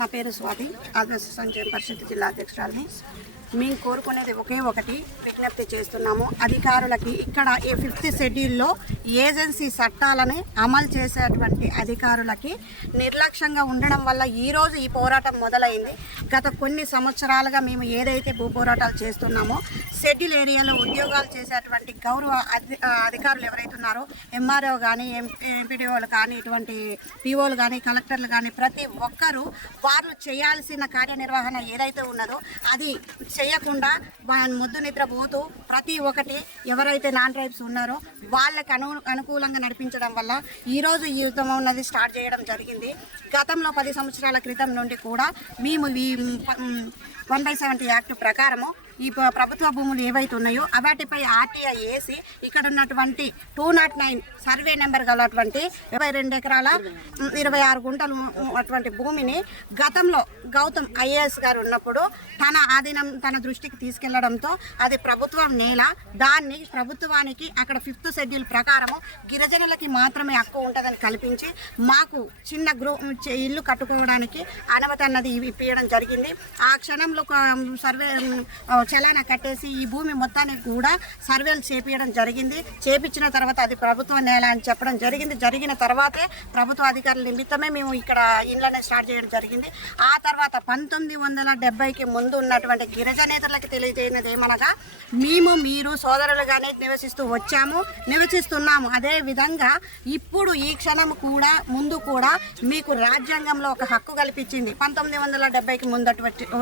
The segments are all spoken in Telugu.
నా పేరు స్వాతి, ఆదివాసీ సంక్షేమ పరిషత్ జిల్లా అధ్యక్షురాలిని. మేము కోరుకునేది ఒకే ఒకటి విజ్ఞప్తి చేస్తున్నాము అధికారులకి. ఇక్కడ ఈ 5th షెడ్యూల్లో ఏజెన్సీ చట్టాలని అమలు చేసేటువంటి అధికారులకి నిర్లక్ష్యంగా ఉండడం వల్ల ఈరోజు ఈ పోరాటం మొదలైంది. గత కొన్ని సంవత్సరాలుగా మేము ఏదైతే భూ పోరాటాలు చేస్తున్నామో షెడ్యూల్ ఏరియాలో ఉద్యోగాలు చేసేటువంటి గౌరవ అధికారులు ఎవరైతే ఉన్నారో ఎంఆర్ఓ కానీ ఎంపీడీఓలు కానీ ఇటువంటి పీఓలు కానీ కలెక్టర్లు కానీ ప్రతి ఒక్కరూ వారు చేయాల్సిన కార్యనిర్వహణ ఏదైతే ఉన్నదో అది చేయకుండా ముద్దు నిద్ర పోతూ ప్రతి ఒక్కటి ఎవరైతే నాన్ ట్రైబ్స్ ఉన్నారో వాళ్ళకి అనుకూలంగా నడిపించడం వల్ల ఈరోజు ఈ యుద్ధం ఉన్నది స్టార్ట్ చేయడం జరిగింది. గతంలో 10 సంవత్సరాల క్రితం నుండి కూడా మేము ఈ 1/70 యాక్ట్ ప్రకారము ఈ ప్రభుత్వ భూములు ఏవైతే ఉన్నాయో వాటిపై ఆర్టీఐ వేసి ఇక్కడ ఉన్నటువంటి 209 సర్వే నెంబర్ గలటువంటి 22 ఎకరాల 26 గుంటలు అటువంటి భూమిని గతంలో గౌతమ్ ఐఏఎస్ గారు ఉన్నప్పుడు తన దృష్టికి తీసుకెళ్లడంతో అది ప్రభుత్వం నేల, దాన్ని ప్రభుత్వానికి అక్కడ 5th షెడ్యూల్ ప్రకారము గిరిజనులకి మాత్రమే హక్కు ఉంటుందని కల్పించి మాకు చిన్న ఇల్లు కట్టుకోవడానికి అనుమతి అన్నది ఇప్పించడం జరిగింది. ఆ క్షణంలో సర్వే చలానా కట్టేసి ఈ భూమి మొత్తానికి కూడా సర్వేలు చేపించడం జరిగింది. చేపించిన తర్వాత అది ప్రభుత్వ నేల అని చెప్పడం జరిగింది. జరిగిన తర్వాతే ప్రభుత్వ అధికారుల నిమిత్తమే మేము ఇక్కడ ఇళ్ళనే స్టార్ట్ చేయడం జరిగింది. ఆ తర్వాత 1970కి ముందు ఉన్నటువంటి గిరిజనేతలకు తెలియజేయనది ఏమనగా మీరు సోదరులుగానే నివసిస్తున్నాము. అదేవిధంగా ఇప్పుడు ఈ క్షణం కూడా ముందు కూడా మీకు రాజ్యాంగంలో ఒక హక్కు కల్పించింది. 1970కి ముందు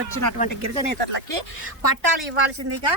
వచ్చినటువంటి గిరిజనేతలకి పట్టాలు ఇవ్వాల్సిందిగా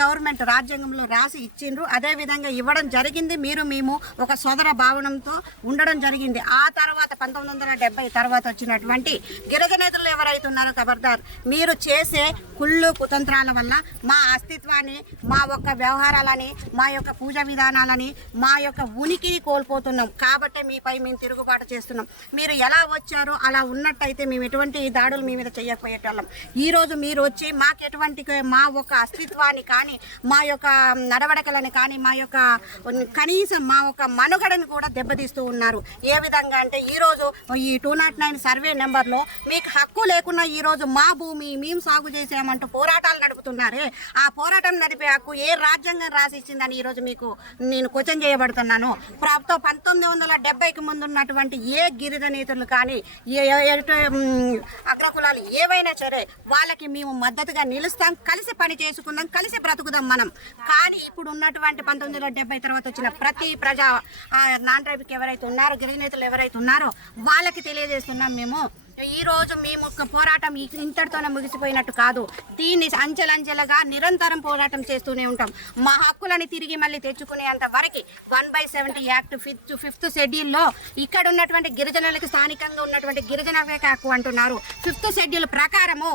గవర్నమెంట్ రాజ్యాంగంలో రాసి ఇచ్చిండ్రు. అదేవిధంగా ఇవ్వడం జరిగింది. మేము ఒక సోదర భావనంతో ఉండడం జరిగింది. ఆ తర్వాత 1970 తర్వాత వచ్చినటువంటి గిరిజనేతలు ఎవరైతే ఉన్నారో ఖబర్దార్, మీరు చేసే కుళ్ళు కుతంత్రాల వల్ల మా అస్తిత్వాన్ని, మా యొక్క వ్యవహారాలని, మా యొక్క పూజ విధానాలని, మా యొక్క ఉనికిని కోల్పోతున్నాం. కాబట్టి మీపై మేము తిరుగుబాటు చేస్తున్నాం. మీరు ఎలా వచ్చారో అలా ఉన్నట్టయితే మేము ఎటువంటి దాడులు మీ మీద చేయకపోయేటోళ్ళం. ఈరోజు మీరు వచ్చి మా యొక్క అస్తిత్వాన్ని కానీ, మా యొక్క నడవడికలని కానీ, మా యొక్క కనీసం మా యొక్క మనుగడని కూడా దెబ్బతీస్తూ ఉన్నారు. ఏ విధంగా అంటే ఈరోజు ఈ 209 సర్వే నెంబర్లో మీకు హక్కు లేకున్నా ఈరోజు మా భూమి మేము సాగు చేసామంటూ పోరాటాలు నడుపుతున్నారే, ఆ పోరాటం నడిపే హక్కు ఏ రాజ్యాంగం రాసి ఇచ్చిందని ఈరోజు మీకు నేను క్వశ్చన్ చేయబడుతున్నాను. 1970కి ముందు ఉన్నటువంటి ఏ గిరిజనేతలు కానీ అగ్రకులాలు ఏవైనా సరే వాళ్ళకి మేము మద్దతుగా నిలుస్తాం, కలిసి పని చేసుకుందాం, కలిసి బ్రతుకుదాం మనం. కానీ ఇప్పుడు ఉన్నటువంటి 1970 తర్వాత వచ్చిన ప్రతి నాన్ ట్రైబ్కి ఎవరైతే ఉన్నారో గిరిజనేతలు ఎవరైతే ఉన్నారో వాళ్ళకి తెలియజేస్తున్నాం మేము ఈరోజు మేము పోరాటం ఇంతటితోనే ముగిసిపోయినట్టు కాదు. దీన్ని అంచెలంచెలుగా నిరంతరం పోరాటం చేస్తూనే ఉంటాం. మా హక్కులని తిరిగి మళ్ళీ తెచ్చుకునేంత వరకు 1/70 యాక్ట్ 5th షెడ్యూల్లో ఇక్కడ ఉన్నటువంటి గిరిజనులకి స్థానికంగా ఉన్నటువంటి గిరిజనులకే హక్కు అంటున్నారు. 5th షెడ్యూల్ ప్రకారము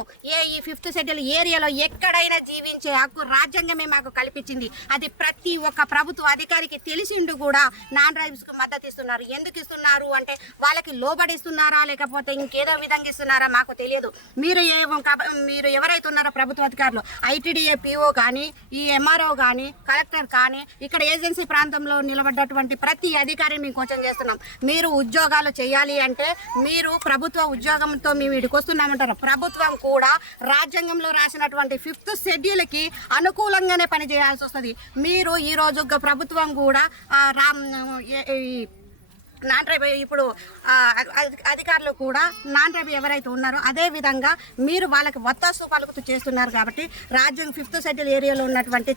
ఈ 5th షెడ్యూల్ ఏరియాలో ఎక్కడైనా జీవించే హక్కు రాజ్యాంగమే మాకు కల్పించింది. అది ప్రతి ఒక్క ప్రభుత్వ అధికారికి తెలిసిండు కూడా నాన్ ట్రైబ్స్కి మద్దతు ఇస్తున్నారు. ఎందుకు ఇస్తున్నారు అంటే వాళ్ళకి లోబడిస్తున్నారా లేకపోతే ఇంకేదో విధంగా ఇస్తున్నారా మాకు తెలియదు. మీరు ఎవరైతే ఉన్నారో ప్రభుత్వ అధికారులు ఐటీడీఏ పీఓ కానీ, ఈ ఎంఆర్ఓ కానీ, కలెక్టర్ కానీ, ఇక్కడ ఏజెన్సీ ప్రాంతంలో నిలబడ్డటువంటి ప్రతి అధికారిని మేము క్వశ్చన్ చేస్తున్నాం. మీరు ఉద్యోగాలు చేయాలి అంటే మీరు ప్రభుత్వ ఉద్యోగంతో మేము ఇక్కడికి వస్తున్నామంటారు. ప్రభుత్వం కూడా రాజ్యాంగంలో రాసినటువంటి 5th షెడ్యూల్కి అనుకూలంగానే పనిచేయాల్సి వస్తుంది. మీరు ఈరోజు ప్రభుత్వం కూడా నాన్ ట్రైబ్ ఇప్పుడు అధికారులు కూడా నాన్ ట్రైబ్ ఎవరైతే ఉన్నారో అదేవిధంగా మీరు వాళ్ళకి వత్తాసు పలుకుతూ చేస్తున్నారు. కాబట్టి రాజ్యాంగం 5th షెడ్యూల్ ఏరియాలో ఉన్నటువంటి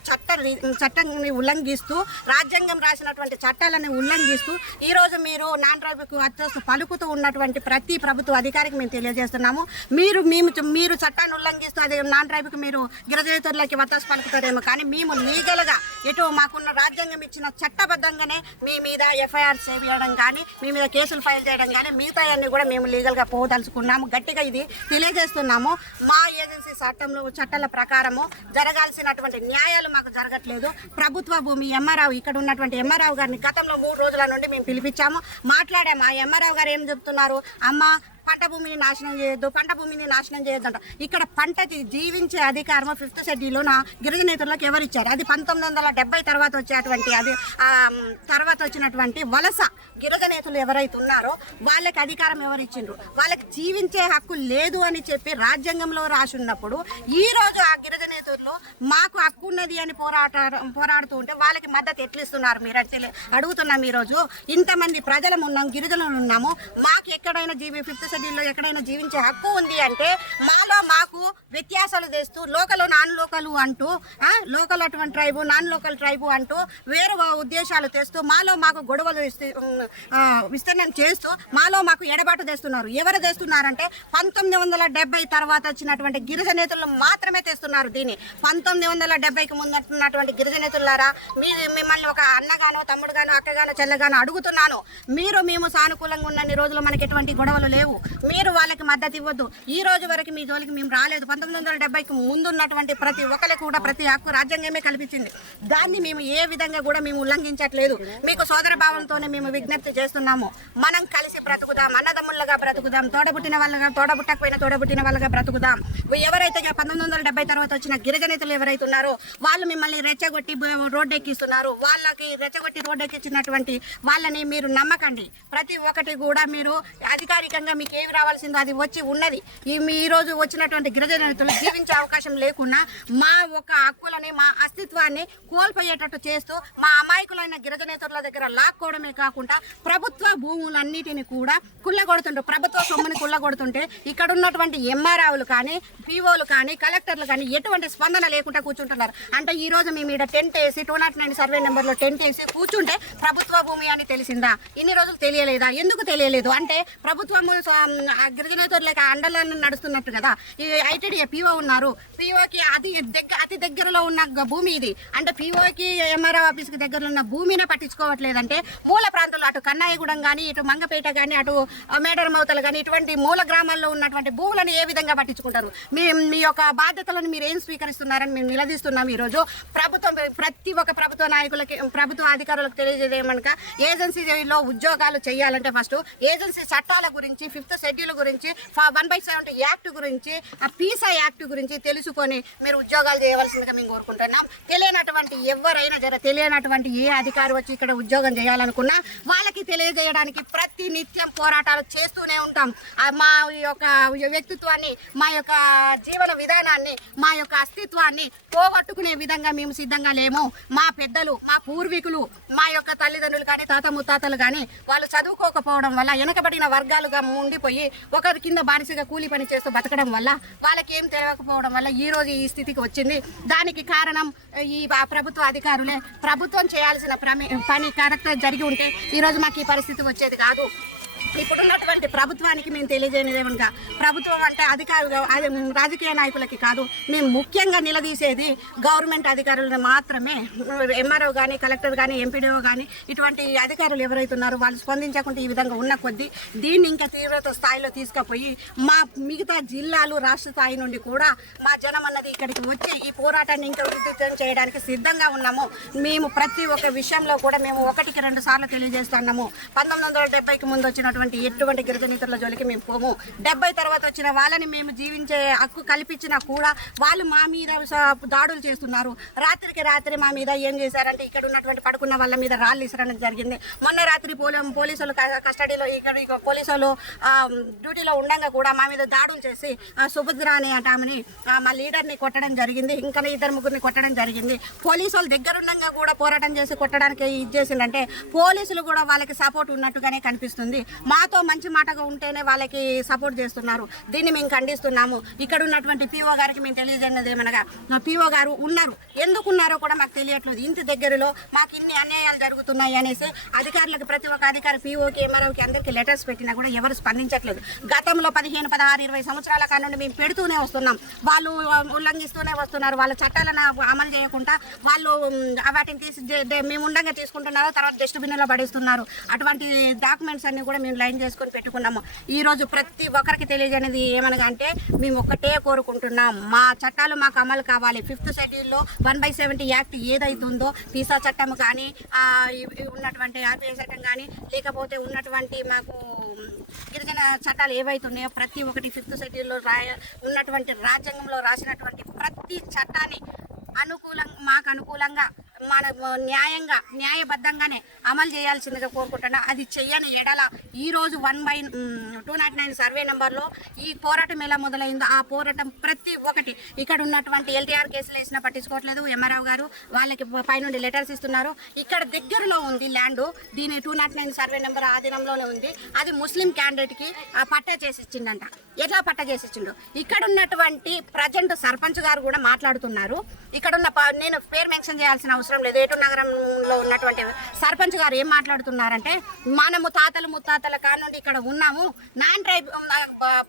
చట్టాన్ని ఉల్లంఘిస్తూ, రాజ్యాంగం రాసినటువంటి చట్టాలను ఉల్లంఘిస్తూ ఈరోజు మీరు నాన్ ట్రైబ్కు వత్తాసు పలుకుతూ ఉన్నటువంటి ప్రతి ప్రభుత్వ అధికారికి మేము తెలియజేస్తున్నాము. మీరు చట్టాన్ని ఉల్లంఘిస్తూ అది నాన్ ట్రైబ్కి మీరు గిరిజనేతరులకి వత్తాసు పలుకుతారేమో, కానీ మేము లీగల్గా మాకున్న రాజ్యాంగం ఇచ్చిన చట్టబద్ధంగానే మీ మీద ఎఫ్ఐఆర్ చేయడం కానీ, మీ మీద కేసులు ఫైల్ చేయడం కానీ మిగతా అన్ని కూడా మేము లీగల్గా పోదలుచుకున్నాము. గట్టిగా ఇది తెలియజేస్తున్నాము. మా ఏజెన్సీ చట్టాల ప్రకారము జరగాల్సినటువంటి న్యాయాలు మాకు జరగట్లేదు. ప్రభుత్వ భూమి ఎంఆర్ఆవు ఇక్కడ ఉన్నటువంటి ఎంఆర్ఆవు గారిని గతంలో 3 రోజుల నుండి మేము పిలిపించాము, మాట్లాడాము. ఆ ఎంఆర్ఆవు గారు ఏం చెప్తున్నారు, అమ్మ పంట భూమిని నాశనం చేయొద్దు, పంట భూమిని నాశనం చేయొద్దంట. ఇక్కడ పంటకి జీవించే అధికారం 5th షెడ్యూల్లో గిరిజనేతరులకు ఎవరు ఇచ్చారు? అది 1970 తర్వాత వచ్చేటువంటి అది తర్వాత వచ్చినటువంటి వలస గిరిజనేతలు ఎవరైతే ఉన్నారో వాళ్ళకి అధికారం ఎవరు ఇచ్చిండ్రు? వాళ్ళకి జీవించే హక్కు లేదు అని చెప్పి రాజ్యాంగంలో రాసి ఉన్నప్పుడు ఈ రోజు ఆ గిరిజనేతలు మాకు హక్కు ఉన్నది అని పోరాడుతూ ఉంటే వాళ్ళకి మద్దతు ఎట్లిస్తున్నారు మీరు అడుగుతున్నాం. ఈరోజు ఇంతమంది ప్రజలు ఉన్నాం, గిరిజనులు ఉన్నాము, మాకు ఎక్కడైనా 5th షెడ్యూల్లో ఎక్కడైనా జీవించే హక్కు ఉంది అంటే మాకు వ్యత్యాసాలు తెస్తూ లోకల్ నాన్ లోకల్ అంటూ లోకల్ అటువంటి ట్రైబు నాన్ లోకల్ ట్రైబు అంటూ వేరు ఉద్దేశాలు తెస్తూ మాకు గొడవలు విస్తరణ చేస్తూ మాకు ఎడబాటు తెస్తున్నారు. ఎవరు తెస్తున్నారంటే 1970 తర్వాత వచ్చినటువంటి గిరిజనేతలు మాత్రమే తెస్తున్నారు దీన్ని. 1970కి ముందు ఉన్నటువంటి గిరిజనేతలారా మిమ్మల్ని ఒక అన్నగానో తమ్ముడుగానో అక్కగానో చెల్లగానో అడుగుతున్నాను. మేము సానుకూలంగా ఉన్నన్ని రోజులు మనకి ఎటువంటి గొడవలు లేవు, మీరు వాళ్ళకి మద్దతు ఇవ్వద్దు. ఈ రోజు వరకు మీ జోలికి మేము రాలేదు. 1970కి ముందు ఉన్నటువంటి ప్రతి ఒక్కరికి కూడా ప్రతి హక్కు రాజ్యాంగమే కల్పించింది. దాన్ని మేము ఏ విధంగా కూడా మేము ఉల్లంఘించట్లేదు. మీకు సోదర భావంతోనే మేము విజ్ఞప్తి చేస్తున్నాము. మనం కలిసి బ్రతుకుదాం, అన్నదమ్ములుగా బ్రతుకుదాం, తోడబుట్టిన వాళ్ళగా తోడబుట్టకపోయినా తోడబుట్టిన వాళ్ళగా బ్రతుకుదాం. ఎవరైతే 1970 తర్వాత వచ్చిన గిరిజనేతలు ఎవరైతే ఉన్నారో వాళ్ళు మిమ్మల్ని రెచ్చగొట్టి రోడ్డు ఎక్కిస్తున్నారు. వాళ్ళకి రెచ్చగొట్టి రోడ్డు ఎక్కించినటువంటి వాళ్ళని మీరు నమ్మకండి. ప్రతి ఒక్కటి కూడా మీరు అధికారికంగా మీకు ఏమి రావాల్సిందో అది వచ్చి ఉన్నది. ఈ రోజు వచ్చినటువంటి గిరిజనేతలు జీవించే అవకాశం లేకుండా మా ఒక హక్కులని మా అస్తిత్వాన్ని కోల్పోయేటట్టు చేస్తూ మా అమాయకులైన గిరిజనేతల దగ్గర లాక్కోవడమే కాకుండా ప్రభుత్వ భూములన్నిటిని కూడా కుళ్ళగొడుతుంటారు. ప్రభుత్వ సొమ్ముని కుళ్ళగొడుతుంటే ఇక్కడ ఉన్నటువంటి ఎంఆర్ఓలు కానీ పీఓలు కానీ కలెక్టర్లు కానీ ఎటువంటి స్పందన లేకుండా కూర్చుంటున్నారు. అంటే ఈ రోజు మేము ఇక్కడ టెంట్ వేసి 209 సర్వే నెంబర్లో టెంట్ వేసి కూర్చుంటే ప్రభుత్వ భూమి అని తెలిసిందా? ఇన్ని రోజులు తెలియలేదా? ఎందుకు తెలియలేదు అంటే ప్రభుత్వము గిరిజనేతరులకి అండలను నడుస్తున్నట్టు కదా. ఈ ఐటీడీఏ పీఓ ఉన్నారు, పీఓకి అతి దగ్గరలో ఉన్న భూమి ఇది. అంటే పీఓకి ఎంఆర్ఓ ఆఫీస్కి దగ్గరలో ఉన్న భూమిని పట్టించుకోవట్లేదంటే మూల ప్రాంతాల్లో అటు కన్నాయగూడెం కానీ ఇటు మంగపేట కానీ అటు మేడరమౌతలు కానీ ఇటువంటి మూల గ్రామాల్లో ఉన్నటువంటి భూములను ఏ విధంగా పట్టించుకుంటారు? మీ యొక్క బాధ్యతలను మీరు ఏం స్వీకరిస్తున్నారని మేము నిలదీస్తున్నాం. ఈరోజు ప్రభుత్వం ప్రతి ఒక్క ప్రభుత్వ నాయకులకి ప్రభుత్వ అధికారులకు తెలియజేయమనక ఏజెన్సీలో ఉద్యోగాలు చేయాలంటే ఫస్ట్ ఏజెన్సీ చట్టాల గురించి 5th షెడ్యూల్ గురించి 1/70 యాక్ట్ గురించి పీసా యాక్ట్ గురించి తెలుసుకొని మీరు ఉద్యోగాలు చేయవలసిందిగా మేము కోరుకుంటున్నాం. తెలియనటువంటి ఏ అధికారి వచ్చి ఇక్కడ ఉద్యోగం చేయాలనుకున్నా వాళ్ళకి తెలియజేయడానికి ప్రతి నిత్యం పోరాటాలు చేస్తూనే ఉంటాం. మా యొక్క వ్యక్తిత్వాన్ని, మా యొక్క జీవన విధానాన్ని, మా యొక్క అస్తిత్వాన్ని పోగొట్టుకునే విధంగా మేము సిద్ధంగా లేము. మా పెద్దలు, మా పూర్వీకులు, మా యొక్క తల్లిదండ్రులు కానీ తాత ముత్తాతలు కానీ వాళ్ళు చదువుకోకపోవడం వల్ల వెనకబడిన వర్గాలుగా ఉండిపోయి ఒకరి కింద బానిసగా కూలి పని చేస్తూ బతకడం వల్ల వాళ్ళకి ఏం తెలియకపోవడం వల్ల ఈ రోజు ఈ స్థితికి వచ్చింది. దానికి కారణం ఈ ప్రభుత్వ అధికారులే. ప్రభుత్వం చేయాల్సిన పని కరెక్ట్గా జరిగి ఉంటే ఈరోజు మాకు ఈ పరిస్థితి వచ్చేది కాదు. ఇప్పుడున్నటువంటి ప్రభుత్వానికి మేము తెలియజేయనిది ఏమనగా ప్రభుత్వం అంటే అధికారులు రాజకీయ నాయకులకి కాదు, మేము ముఖ్యంగా నిలదీసేది గవర్నమెంట్ అధికారులను మాత్రమే. ఎంఆర్ఓ కానీ కలెక్టర్ కానీ ఎంపీడీఓ కానీ ఇటువంటి అధికారులు ఎవరైతే ఉన్నారో వాళ్ళు స్పందించకుండా ఈ విధంగా ఉన్న కొద్దీ దీన్ని ఇంకా తీవ్రత స్థాయిలో తీసుకుపోయి మా మిగతా జిల్లాలు రాష్ట్ర స్థాయి నుండి కూడా మా జనం అన్నది ఇక్కడికి వచ్చి ఈ పోరాటాన్ని ఇంకా ఉధృతం చేయడానికి సిద్ధంగా ఉన్నాము. మేము ప్రతి ఒక్క విషయంలో కూడా మేము 1కి 2 సార్లు తెలియజేస్తున్నాము. 1970కి ముందు వచ్చినటువంటి ఎటువంటి గిరిజనేతల జోలికి మేము పోము. 70 తర్వాత వచ్చిన వాళ్ళని మేము జీవించే హక్కు కల్పించినా కూడా వాళ్ళు మా మీద దాడులు చేస్తున్నారు. రాత్రికి రాత్రి మా మీద ఏం చేశారంటే ఇక్కడ ఉన్నటువంటి పడుకున్న వాళ్ళ మీద రాళ్ళు ఇసరడం జరిగింది. మొన్న రాత్రి పోలీసులు కస్టడీలో ఇక్కడ పోలీసులు డ్యూటీలో ఉండగా కూడా మా మీద దాడులు చేసి సుభద్ర అనే ఆమెని మా లీడర్ని కొట్టడం జరిగింది. ఇంకా 2-3 కొట్టడం జరిగింది. పోలీసులు దగ్గరుండగా కూడా పోరాటం చేసి కొట్టడానికి ఇది చేసిందంటే పోలీసులు కూడా వాళ్ళకి సపోర్ట్ ఉన్నట్టుగానే కనిపిస్తుంది. మాతో మంచి మాటగా ఉంటేనే వాళ్ళకి సపోర్ట్ చేస్తున్నారు. దీన్ని మేము ఖండిస్తున్నాము. ఇక్కడ ఉన్నటువంటి పీఓ గారికి మేము తెలియజేయనది ఏమనగా పీఓ గారు ఉన్నారు, ఎందుకు ఉన్నారో కూడా మాకు తెలియట్లేదు. ఇంత దగ్గరలో మాకు ఇన్ని అన్యాయాలు జరుగుతున్నాయి అనేసి అధికారులకు ప్రతి ఒక్క అధికారి పీఓకి ఎంఆర్ఓకి అందరికీ లెటర్స్ పెట్టినా కూడా ఎవరు స్పందించట్లేదు. గతంలో 15, 16, 20 సంవత్సరాల కాడ నుండి మేము పెడుతూనే వస్తున్నాం. వాళ్ళు ఉల్లంఘిస్తూనే వస్తున్నారు. వాళ్ళ చట్టాలను అమలు చేయకుండా వాళ్ళు వాటిని మేము ఉండగా తీసుకుంటున్నారు, తర్వాత డస్ట్బిన్లో పడేస్తున్నారు. అటువంటి డాక్యుమెంట్స్ అన్ని కూడా మేము లైన్ చేసుకొని పెట్టుకున్నాము. ఈరోజు ప్రతి ఒక్కరికి తెలియజేయనిది ఏమనగా అంటే మేము ఒక్కటే కోరుకుంటున్నాం, మా చట్టాలు మాకు అమలు కావాలి. 5th షెడ్యూల్లో 1/70 యాక్ట్ ఏదైతుందో పీసా చట్టం కానీ ఉన్నటువంటి ఆర్పిఐ చట్టం కానీ లేకపోతే ఉన్నటువంటి మాకు గిరిజన చట్టాలు ఏవైతే ఉన్నాయో ప్రతి ఒక్కటి 5th షెడ్యూల్లో ఉన్నటువంటి రాజ్యాంగంలో రాసినటువంటి ప్రతి చట్టాన్ని మాకు అనుకూలంగా మన న్యాయబద్ధంగానే అమలు చేయాల్సిందిగా కోరుకుంటున్నా. అది చెయ్యని ఎడల ఈరోజు 1/209 సర్వే నెంబర్లో ఈ పోరాటం ఎలా మొదలైందో ఆ పోరాటం ప్రతి ఒక్కటి ఇక్కడ ఉన్నటువంటి LTR కేసులు వేసినా పట్టించుకోవట్లేదు. MRO గారు వాళ్ళకి పైనుండి లెటర్స్ ఇస్తున్నారు. ఇక్కడ దగ్గరలో ఉంది ల్యాండ్, దీని 209 సర్వే నెంబర్ ఆధీనంలోనే ఉంది. అది ముస్లిం క్యాండిడేట్కి పట్టా చేసి ఇచ్చిండంట. ఎట్లా పట్టా చేసి ఇచ్చిండు? ఇక్కడ ఉన్నటువంటి ప్రజెంట్ సర్పంచ్ గారు కూడా మాట్లాడుతున్నారు. ఇక్కడ ఉన్న నేను పేరు మెన్షన్ చేయాల్సిన అవసరం లేదు. ఏటూరు నగరంలో ఉన్నటువంటి సర్పంచ్ గారు ఏం మాట్లాడుతున్నారంటే, మనము తాతలు ముత్తాతల కానుండి ఇక్కడ ఉన్నాము, నాన్ ట్రైబ్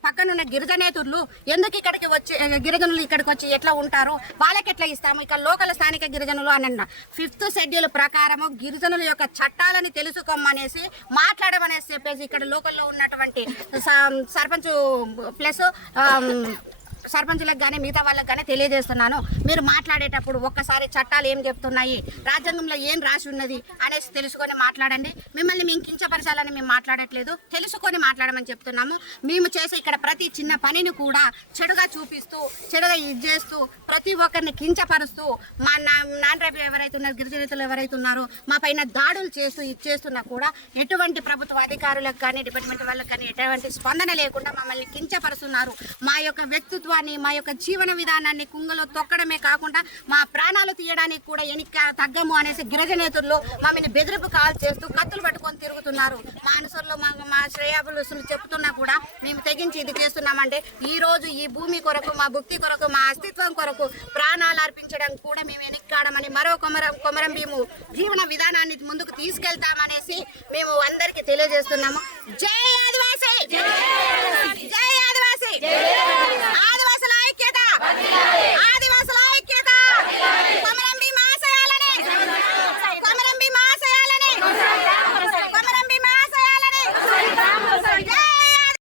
పక్కనున్న గిరిజనేతరులు ఎందుకు ఇక్కడికి వచ్చి గిరిజనులు ఇక్కడికి వచ్చి ఎట్లా ఉంటారు, వాళ్ళకి ఎట్లా ఇస్తాము, ఇక్కడ లోకల్ స్థానిక గిరిజనులు అని 5th షెడ్యూల్ ప్రకారము గిరిజనుల యొక్క చట్టాలని తెలుసుకోమనేసి మాట్లాడమనేసి చెప్పేసి ఇక్కడ లోకల్లో ఉన్నటువంటి సర్పంచ్ ప్లస్ సర్పంచులకు కానీ మిగతా వాళ్ళకి కానీ తెలియజేస్తున్నాను. మీరు మాట్లాడేటప్పుడు ఒక్కసారి చట్టాలు ఏం చెప్తున్నాయి, రాజ్యాంగంలో ఏం రాసి ఉన్నది అనేసి తెలుసుకొని మాట్లాడండి. మిమ్మల్ని మేము కించపరచాలని మేము మాట్లాడట్లేదు, తెలుసుకొని మాట్లాడమని చెప్తున్నాము. మేము చేసే ఇక్కడ ప్రతి చిన్న పనిని కూడా చెడుగా చూపిస్తూ చెడుగా చేస్తూ ప్రతి ఒక్కరిని కించపరుస్తూ మా నాన్ ట్రైబ్ ఎవరైతే ఉన్నారో గిరిజనేతలు ఎవరైతే ఉన్నారో మా పైన దాడులు చేస్తూ చేస్తున్నా కూడా ఎటువంటి ప్రభుత్వ అధికారులకు కానీ డిపార్ట్మెంట్ వాళ్ళకి కానీ ఎటువంటి స్పందన లేకుండా మమ్మల్ని కించపరుస్తున్నారు. మా యొక్క వ్యక్తిత్వం మా యొక్క జీవన విధానాన్ని కుంగలో తొక్కడమే కాకుండా మా ప్రాణాలు తీయడానికి కూడా ఎనిక తగ్గము అనేసి గిరిజనేతలు మమ్మల్ని బెదిరింపు కాల్ చేస్తూ కత్తులు పట్టుకొని తిరుగుతున్నారు. మా అనుసరులు మా శ్రేయాభిలాషులు చెప్తున్నా కూడా మేము తెగించి ఇది చేస్తున్నామంటే ఈ రోజు ఈ భూమి కొరకు మా భక్తి కొరకు మా అస్తిత్వం కొరకు ప్రాణాలు అర్పించడం కూడా మేము వెనక్కాడమని మరో కొమరం భీము జీవన విధానాన్ని ముందుకు తీసుకెళ్తామనేసి మేము అందరికీ తెలియజేస్తున్నాము. జై ఆదివాసీ.